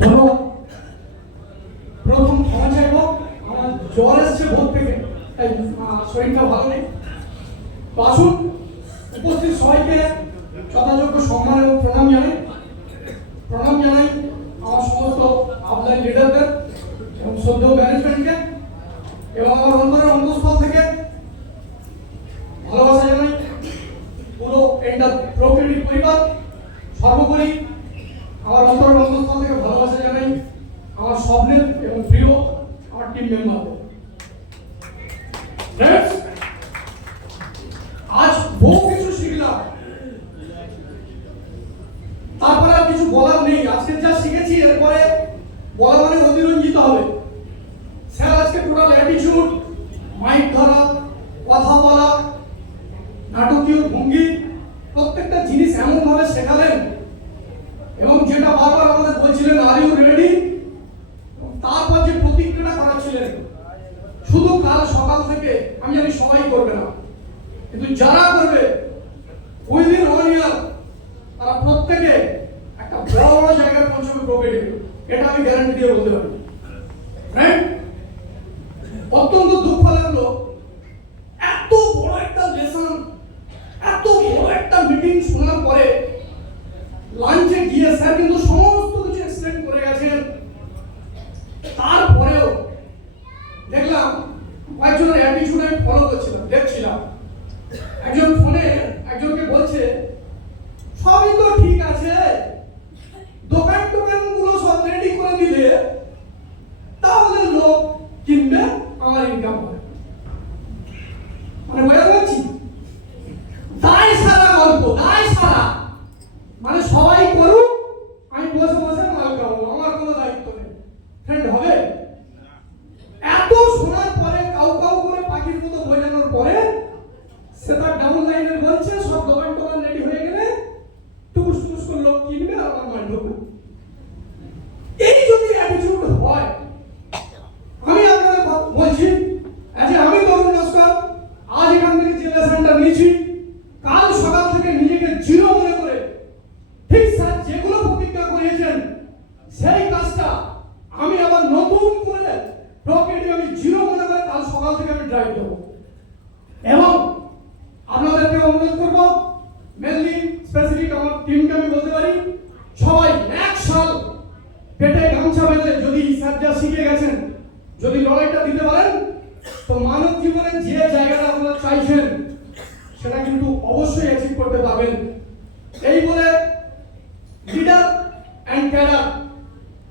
ধন্যবাদ প্রথম ক্ষমা চাইব, আমার জ্বর এসছে ভোর থেকে। তাই শরীরটা ভালো নেই। আসুন উপস্থিত সবাইকে যথাযোগ্য সম্মান এবং প্রণাম জানাই। প্রণাম জানাই আমার সমস্ত আপলাইন লিডারদের এবং সদ্য ম্যানেজমেন্টকে এবং আমার অন্তরের অন্তঃস্থল থেকে ভালোবাসা জানাই। পুরো এন্টার প্রকৃতি পরিবার, সর্বোপরি আমার অন্তরের অন্তঃস্থল থেকে ভালোবাসা জানাই আমার স্বপ্নের এবং প্রিয় আমার টিম মেম্বারদের আজ বহু কিছু শিখলাম। তারপরে আর কিছু বলার নেই। আজকে যা শিখেছি, এরপরে বলা মানে অতিরঞ্জিত হবে। স্যার, আজকে টোটাল অ্যাটিটিউড মাইক ধরা, কথা বলা, নাটকীয় ভঙ্গি, প্রত্যেকটা জিনিস এমন ভাবে শেখালেন যেটা বারবার আমাদের বলছিলেন আর ইউ রেডি তারপর যে প্রতিক্রিয়া করাচ্ছিলেন, শুধু কাল সকাল থেকে আমি জানি সবাই করবে না। কিন্তু যারা করবে উইদিন ওয়ান ইয়ার তারা প্রত্যেকে একটা বড় বড় জায়গায় পৌঁছবে প্রফিটে এটা আমি গ্যারান্টি দিয়ে বলতে পারি। ফ্রেন্ড অত্যন্ত দুঃখ লাগল, এত বড় একটা লেসন এত বড় একটা মিটিং শোনার পরে লাঞ্চে গিয়ে স্যার কিন্তু সমস্ত কিছু এক্সপ্লেন করে গেছেন। তারপরেও দেখলাম কয়েকজনের অ্যাটিটিউড আমি ফলো করছিলাম, দেখছিলাম। একজন ফোনে একজনকে বলছে সবই তো ঠিক আছে দোকান টোকানগুলো সব রেডি করে দিলে তাহলে লোক কিনবে আমার ইনকাম হবে মানে বোঝা যাচ্ছি দায় সারা গল্প দায় সারা মানে সবাই করুক আমি বসে বসে মাল খাব আমার কোনো দায়িত্ব নেই ফ্রেন্ড হবে এত শোনার পরে কাউ কাউ করে পাখির মতো বোঝানোর পরে সে তার ডাউন লাইনে বলছে সব দোকান টোকান রেডি হয়ে গেলে টুকুস টুকুস করে লোক কিনবে আর আমার ঢুকবে এই যদি অ্যাটিটিউড হয় আমি আপনাদের বলছি আজ আমি তরুণ নস্কর আজ এখান থেকে যে লেসনটা নিয়েছি কাল সকাল থেকে নিজেকে জিরো মনে করে ঠিক স্যার যেগুলো প্রতিজ্ঞা করিয়েছেন সেই কাজটা আমি আবার নতুন করে রকেটে আমি জিরো মনে করে কাল সকাল থেকে আমি ড্রাইভ দেবো এবং আপনাদেরকে অনুরোধ করব মেনলি স্পেসিফিক আমার টিমকে আমি বলতে পারি পেটে গামছা যদি যা শিখে গেছেন, যদি লড়াইটা দিতে পারেন, তো মানব জীবনে যে জায়গাটা আপনারা চাইছেন, সেটা কিন্তু অবশ্যই অ্যাচিভ করতে পারবেন। এই বলে লিডার অ্যান্ড ক্যাডার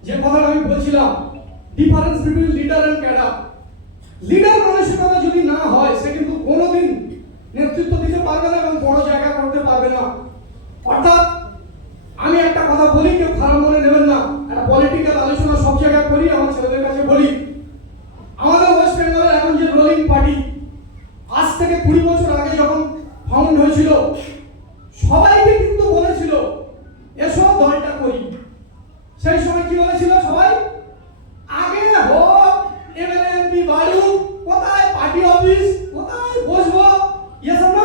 যে কথাটা আমি বলছিলাম difference between leader and cadre leader মানসিকতা যদি না হয়, সে কিন্তু কোনোদিন নেতৃত্ব দিতে পারবে না এবং বড় জায়গা করতে পারবে না। অর্থাৎ আমি একটা কথা বলি, কেউ খারাপ মনে নেবেন না একটা পলিটিক্যাল আলোচনা সব জায়গায় করি আমার ছেলেদের কাছে বলি আমাদের ওয়েস্ট বেঙ্গলের এখন যে রোলিং পার্টি আজ থেকে কুড়ি বছর আগে যখন ফাউন্ড হয়েছিল, সবাইকে কিন্তু বলেছিল, এসো দলটা করি। সেই সময় কি বলেছিল সবাই? আগে হোক এমএলএ এমপি বাড়ু, কোথায় পার্টি অফিস, কোথায় বসবো? এসব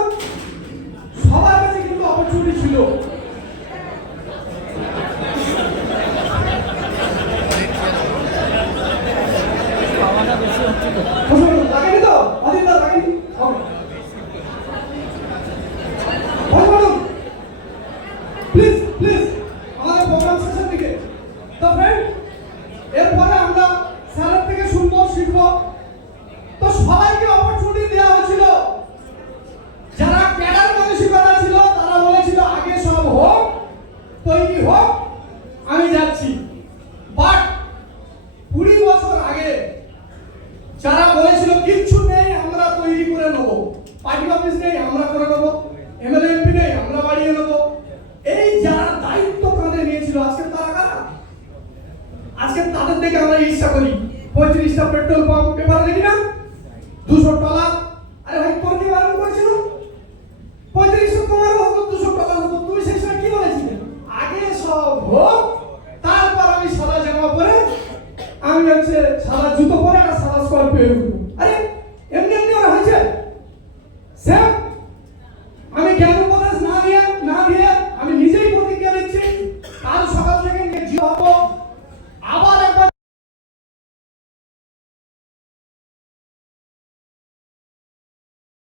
সবার কাছে কিন্তু অপরচুনিটি ছিল। সবাইকে অপরচুনিটি দেওয়া হয়েছিল। যারা ক্যাডার মানসিকতা ছিল, তারা বলেছিল, আগে সব হোক, তৈরি হোক, আমি যাচ্ছি। বাট কুড়ি বছর আগে যারা বলেছিল, কিচ্ছু নেই, আমরা তৈরি করে নেব। পার্টি অফিস নেই, আমরা করে নেব। এমএলএ এমপি নেই, আমরা বাড়িয়ে নেব। এই যারা দায়িত্ব কাঁধে নিয়েছিল, আজকে তারা কারা? আজকে তাদের থেকে আমরা ইচ্ছা করি। পঁয়ত্রিশটা পেট্রোল পাম্প, পেপার দেখি না? Dużo